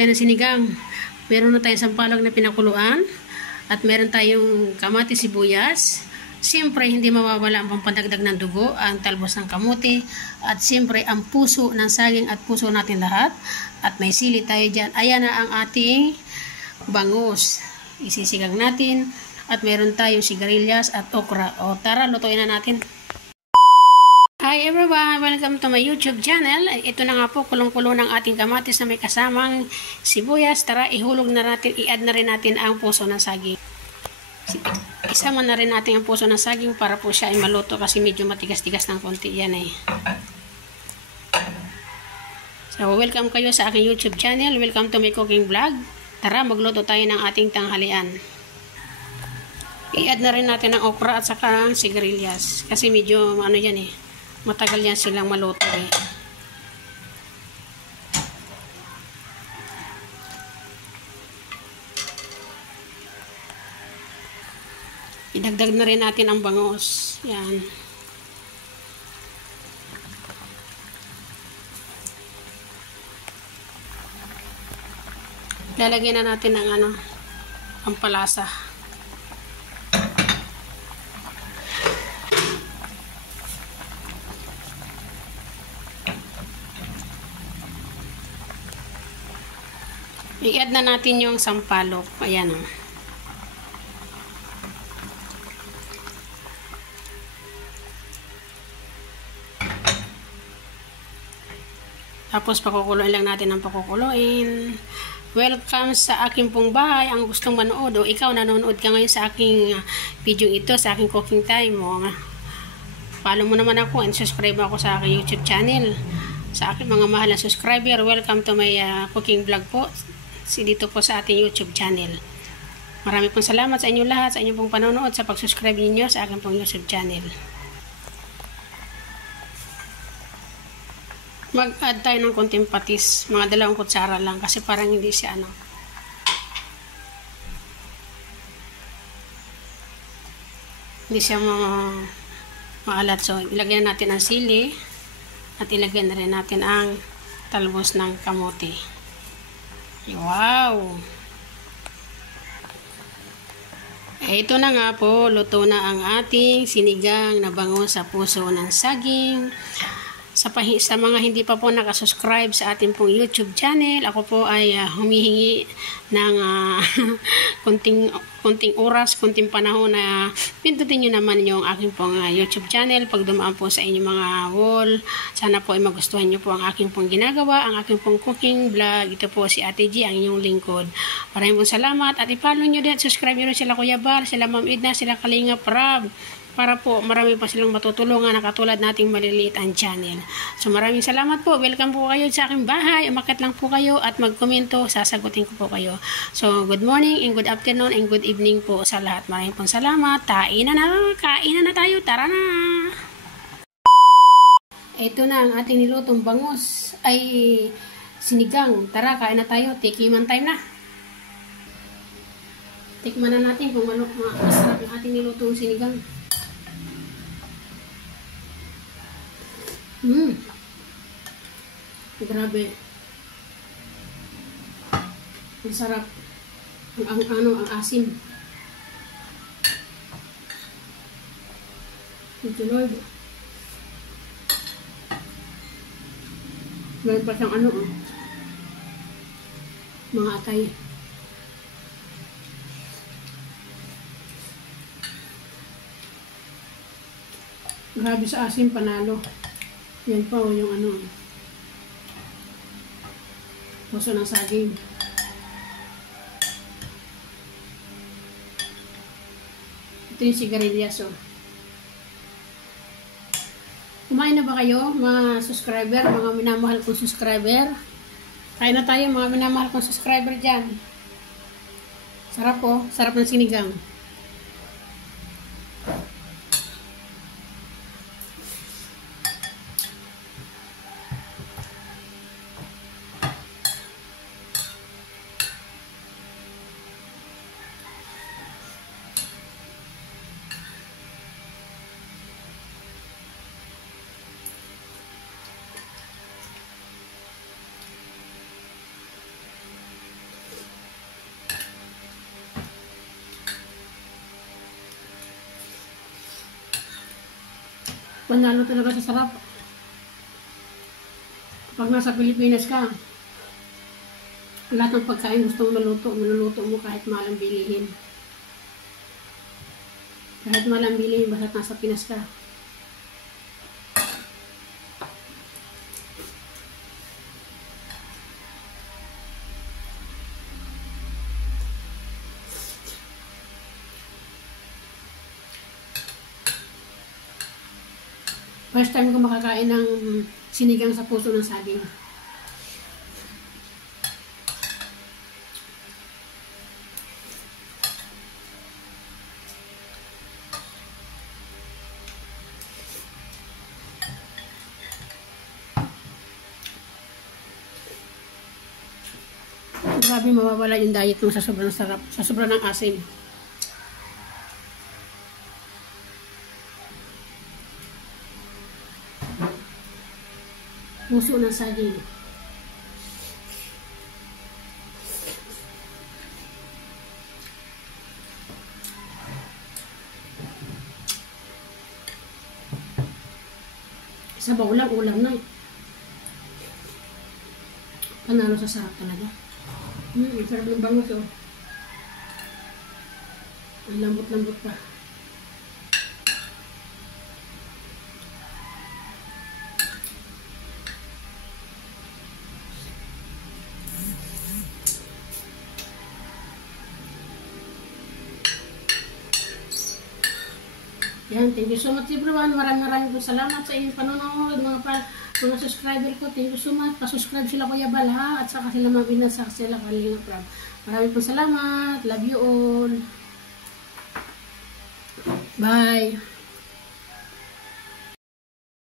tayo ng sinigang. Meron na tayong sampalok na pinakuluan. At meron tayong kamatis, sibuyas. Siyempre, hindi mawawala ang pampandagdag ng dugo, ang talbos ng kamote. At siyempre, ang puso ng saging at puso natin lahat. At may sili tayo dyan. Ayan na ang ating bangus. Isisigang natin. At meron tayong sigarilyas at okra. O tara, lutuin na natin. Hi everyone! Welcome to my YouTube channel. Ito na nga po, kulong-kulong ng ating kamatis na may kasamang sibuyas. Tara, ihulog na natin, i-add na rin natin ang puso ng saging. Isama na rin natin ang puso ng saging para po siya ay maluto kasi medyo matigas-tigas ng konti yan eh. So, welcome kayo sa aking YouTube channel. Welcome to my cooking vlog. Tara, magluto tayo ng ating tanghalian. I-add na rin natin ang okra at saka ang sigarilyas kasi medyo ano yan eh. Matagal yan silang maluto eh. Idagdag na rin natin ang bangus. Yan. Lalagyan na natin ang ang palasa. I-add na natin yung sampalok. Ayan o. Tapos pakukuloyin lang natin ang pakukuloyin. Welcome sa aking pong bahay. Ang gustong manood o ikaw nanonood ka ngayon sa aking video ito, sa aking cooking time o. Follow mo naman ako and subscribe ako sa aking YouTube channel. Sa aking mga mahal na subscriber, welcome to my cooking vlog po. Dito po sa ating YouTube channel. Marami pong salamat sa inyo lahat, sa inyong pong panonood, sa pag-subscribe ninyo sa aking pong YouTube channel. Mag-add tayo ng konting patis, mga 2 kutsara lang kasi parang hindi siya hindi siya maalat. So, ilagyan natin ang sili at ilagyan na rin natin ang talbos ng kamote. Wow! Ito na nga po, luto na ang ating sinigang na bangus sa puso ng saging. Sa mga hindi pa po nakasubscribe sa ating pong YouTube channel, ako po ay humihingi ng konting oras, konting panahon na pindutin nyo naman yung aking pong YouTube channel pag dumaan po sa inyong mga wall. Sana po ay magustuhan nyo po ang aking pong ginagawa, ang aking pong cooking vlog. Ito po si Ate G, ang inyong lingkod. Maraming pong salamat at i-follow nyo din at subscribe nyo rin sila Kuya Bar, sila Ma'am Edna, sila Kalinga Prab. Para po marami pa silang matutulungan na katulad nating maliliit ang channel. So maraming salamat po. Welcome po kayo sa aking bahay. Umakyat lang po kayo at magkomento. Sasagutin ko po kayo. So good morning and good afternoon and good evening po sa lahat. Maraming pong salamat. Kainan na tayo. Tara na! Ito na ang ating nilutong bangus ay sinigang. Tara, kain na tayo. Tikiman time na. Tikman na natin kung masarap ang ating nilutong sinigang. Grabe. Ang sarap. Ang asim. Ito Lord. Meron pa siyang mga atay. Grabe sa asim, panalo. Yan po yung puso ng saging. Ito yung sigarilyas oh. Kumain na ba kayo mga subscriber, mga minamahal kong subscriber? Kain na tayo mga minamahal kong subscriber dyan. Sarap po, sarap ng sinigang. Panalo talaga sa sarap. Pag nasa Pilipinas ka, lahat ng pagkain gusto mo maluluto mo kahit mahal ang bilihin. Kahit mahal ang bilihin, basta nasa Pinas ka. First time ko makakain ng sinigang sa puso ng saging. Grabe, mawawala yung diet mo sa sobrang sarap, sa sobrang ng asim. Puso ng saging. Sabaw lang, ulam na. Panalo sa sarap talaga. Sarap ng bangus, oh. Ang lambot-lambot pa. Yan, thank you so much everyone. Maraming po salamat sa inyong panonood, mga subscriber ko. Thank you so much. Pa-subscribe sila Kuya Bal, ha? At saka sila Mabina, saka sila Kalinga Prab. Maraming po salamat. Love you all. Bye.